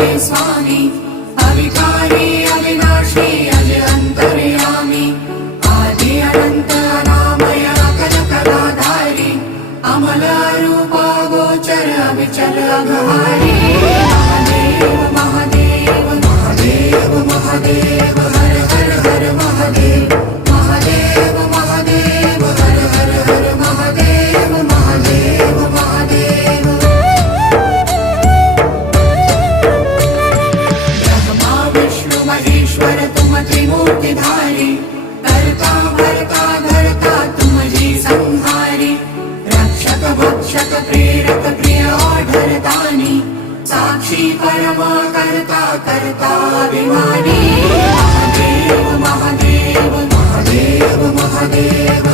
ते स्वामी अविकारी अविनाशी अज अंतर्यामी आदि अनंत अनामय अकल कलाधारी अमल रूप गोचर अविचल अघहारी महादेव महादेव महादेव महादेव हर हर हर महादेव महादेव महादेव हर हर हर महादेव महादेव महादेव ब्रह्मा विष्णु महेश्वर तुम त्रिमूर्तिधारी कर्ता भर्ता धर्ता तुम जी संहारी रक्षक भक्षक प्रेरक प्रिय आढरतानी साक्षी परमा कर्ता कर्ता अभिमानी महादेव महादेव महादेव महादेव